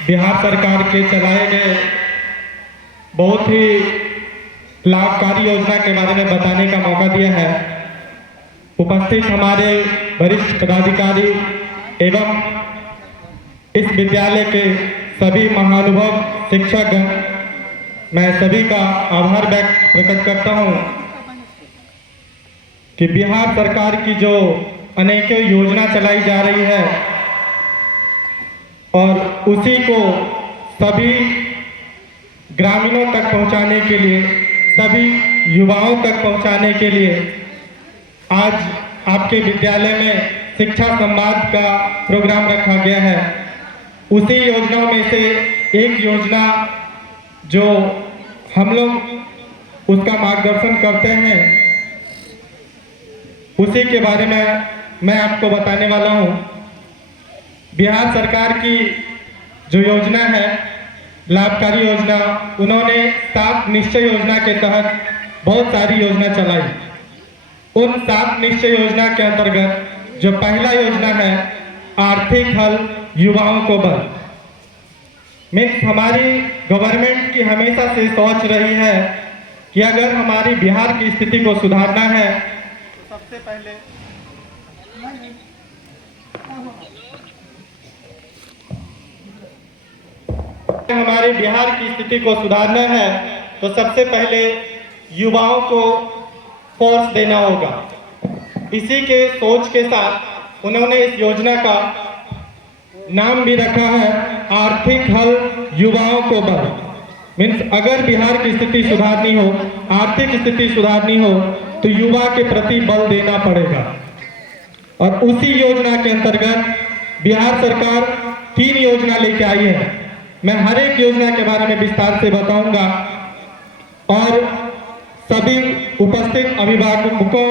बिहार सरकार के चलाए गए बहुत ही लाभकारी योजना के बारे में बताने का मौका दिया है। उपस्थित हमारे वरिष्ठ पदाधिकारी एवं इस विद्यालय के सभी महानुभव शिक्षकगण, मैं सभी का आभार प्रकट करता हूं कि बिहार सरकार की जो अनेकों योजना चलाई जा रही है और उसी को सभी ग्रामीणों तक पहुंचाने के लिए, सभी युवाओं तक पहुंचाने के लिए आज आपके विद्यालय में शिक्षा संवाद का प्रोग्राम रखा गया है। उसी योजनाओं में से एक योजना जो हम लोग उसका मार्गदर्शन करते हैं, उसी के बारे में मैं आपको बताने वाला हूं। बिहार सरकार की जो योजना है, लाभकारी योजना, उन्होंने 7 निश्चय योजना के तहत बहुत सारी योजना चलाई। उन 7 निश्चय योजना के अंतर्गत जो पहला योजना है, आर्थिक हल युवाओं को बल। मीन्स हमारी गवर्नमेंट की हमेशा से सोच रही है कि अगर हमारी बिहार की स्थिति को सुधारना है तो सबसे पहले हमारे बिहार की स्थिति को सुधारना है तो सबसे पहले युवाओं को फोर्स देना होगा। इसी के सोच के साथ उन्होंने इस योजना का नाम भी रखा है, आर्थिक हल युवाओं को बल। मीन्स अगर बिहार की स्थिति सुधारनी हो, आर्थिक स्थिति सुधारनी हो तो युवा के प्रति बल देना पड़ेगा। और उसी योजना के अंतर्गत बिहार सरकार 3 योजना लेके आई है। मैं हर एक योजना के बारे में विस्तार से बताऊंगा और सभी उपस्थित अभिभावकों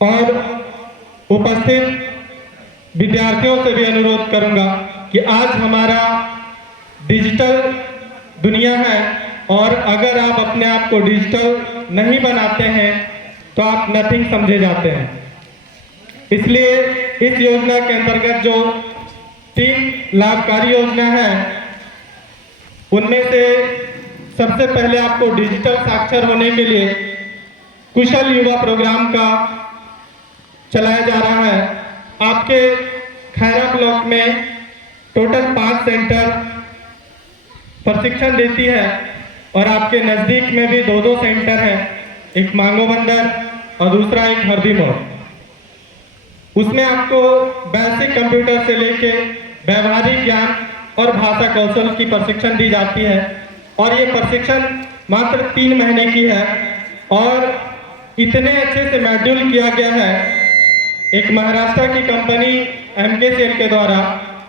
और उपस्थित विद्यार्थियों से भी अनुरोध करूंगा कि आज हमारा डिजिटल दुनिया है और अगर आप अपने आप को डिजिटल नहीं बनाते हैं तो आप नथिंग समझे जाते हैं। इसलिए इस योजना के अंतर्गत जो 3 लाभकारी योजना है, उनमें से सबसे पहले आपको डिजिटल साक्षर होने के लिए कुशल युवा प्रोग्राम का चलाया जा रहा है। आपके खैरा ब्लॉक में टोटल 5 सेंटर प्रशिक्षण देती है और आपके नज़दीक में भी 2 सेंटर है, एक मांगो बंदर और दूसरा एक हरदी मोड़। उसमें आपको बेसिक कंप्यूटर से लेके व्यवहारिक ज्ञान और भाषा कौशल की प्रशिक्षण दी जाती है और ये प्रशिक्षण मात्र 3 महीने की है और इतने अच्छे से मॉड्यूल किया गया है एक महाराष्ट्र की कंपनी MKCL के द्वारा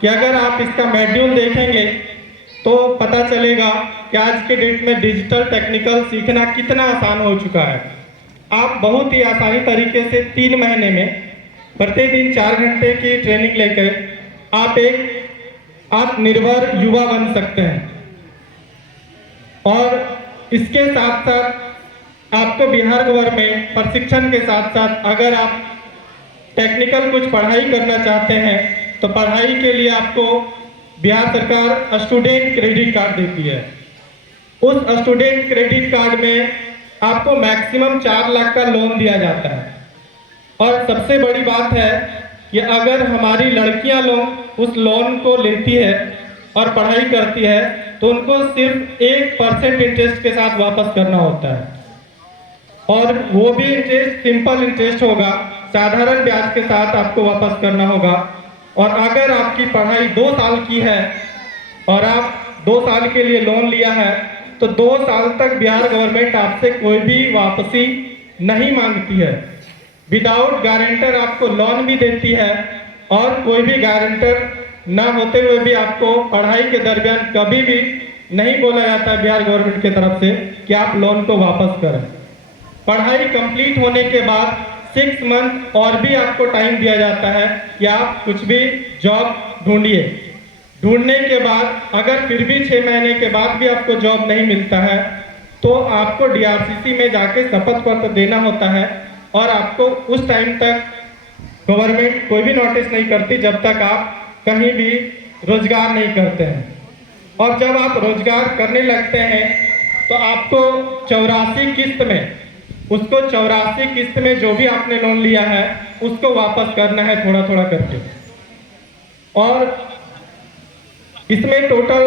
कि अगर आप इसका मॉड्यूल देखेंगे तो पता चलेगा कि आज के डेट में डिजिटल टेक्निकल सीखना कितना आसान हो चुका है। आप बहुत ही आसानी तरीके से 3 महीने में प्रतिदिन 4 घंटे की ट्रेनिंग लेकर आप एक आत्मनिर्भर युवा बन सकते हैं। और इसके साथ साथ आपको बिहार गवर्नमेंट प्रशिक्षण के साथ साथ अगर आप टेक्निकल कुछ पढ़ाई करना चाहते हैं तो पढ़ाई के लिए आपको बिहार सरकार स्टूडेंट क्रेडिट कार्ड देती है। उस स्टूडेंट क्रेडिट कार्ड में आपको मैक्सिमम 4 लाख का लोन दिया जाता है। और सबसे बड़ी बात है कि अगर हमारी लड़कियां लोग उस लोन को लेती है और पढ़ाई करती है तो उनको सिर्फ 1% इंटरेस्ट के साथ वापस करना होता है और वो भी इंटरेस्ट सिंपल इंटरेस्ट होगा, साधारण ब्याज के साथ आपको वापस करना होगा। और अगर आपकी पढ़ाई 2 साल की है और आप 2 साल के लिए लोन लिया है तो 2 साल तक बिहार गवर्नमेंट आपसे कोई भी वापसी नहीं मांगती है। विदाउट गारंटर आपको लोन भी देती है और कोई भी गारंटर ना होते हुए भी आपको पढ़ाई के दरमियान कभी भी नहीं बोला जाता है बिहार गवर्नमेंट की तरफ से कि आप लोन को वापस करें। पढ़ाई कंप्लीट होने के बाद 6 मंथ और भी आपको टाइम दिया जाता है कि आप कुछ भी जॉब ढूंढिए। ढूंढने के बाद अगर फिर भी 6 महीने के बाद भी आपको जॉब नहीं मिलता है तो आपको DRCC में जाके शपथ पत्र देना होता है और आपको उस टाइम तक गवर्नमेंट कोई भी नोटिस नहीं करती जब तक आप कहीं भी रोजगार नहीं करते हैं। और जब आप रोजगार करने लगते हैं तो आपको 84 किस्त में, उसको 84 किस्त में जो भी आपने लोन लिया है उसको वापस करना है थोड़ा थोड़ा करके। और इसमें टोटल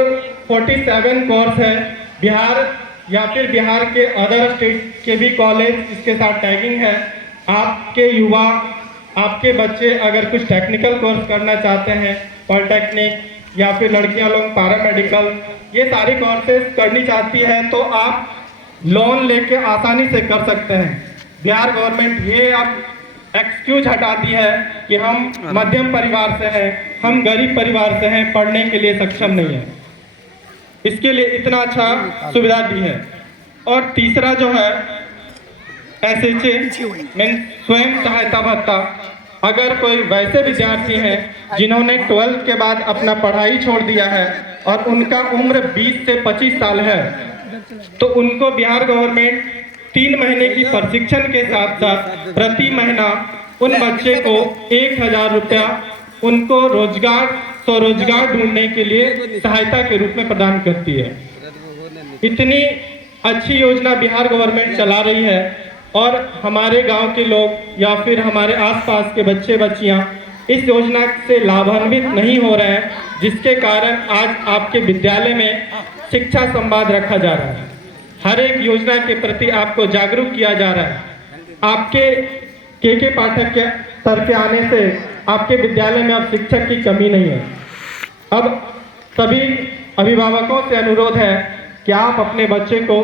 47 कोर्स है। बिहार या फिर बिहार के अदर स्टेट के भी कॉलेज इसके साथ टैगिंग है। आपके युवा, आपके बच्चे अगर कुछ टेक्निकल कोर्स करना चाहते हैं, पॉलिटेक्निक या फिर लड़कियां लोग पैरामेडिकल, ये सारी कोर्सेज करनी चाहती है तो आप लोन लेके आसानी से कर सकते हैं। बिहार गवर्नमेंट ये अब एक्सक्यूज हटाती है कि हम मध्यम परिवार से हैं, हम गरीब परिवार से हैं, पढ़ने के लिए सक्षम नहीं है, इसके लिए इतना अच्छा सुविधा दी है। और तीसरा जो है SHA मीन स्वयं सहायता भत्ता। अगर कोई वैसे विद्यार्थी हैं जिन्होंने 12th के बाद अपना पढ़ाई छोड़ दिया है और उनका उम्र 20 से 25 साल है, तो उनको बिहार गवर्नमेंट 3 महीने की प्रशिक्षण के साथ साथ प्रति महीना उन बच्चे को 1000 रुपया उनको स्वरोजगार ढूंढने के लिए सहायता के रूप में प्रदान करती है। इतनी अच्छी योजना बिहार गवर्नमेंट चला रही है और हमारे गांव के लोग या फिर हमारे आसपास के बच्चे बच्चियां इस योजना से लाभान्वित नहीं हो रहे हैं, जिसके कारण आज आपके विद्यालय में शिक्षा संवाद रखा जा रहा है। हर एक योजना के प्रति आपको जागरूक किया जा रहा है। आपके के पाठक के स्तर पे आने से आपके विद्यालय में अब शिक्षक की कमी नहीं है। अब सभी अभिभावकों से अनुरोध है कि आप अपने बच्चे को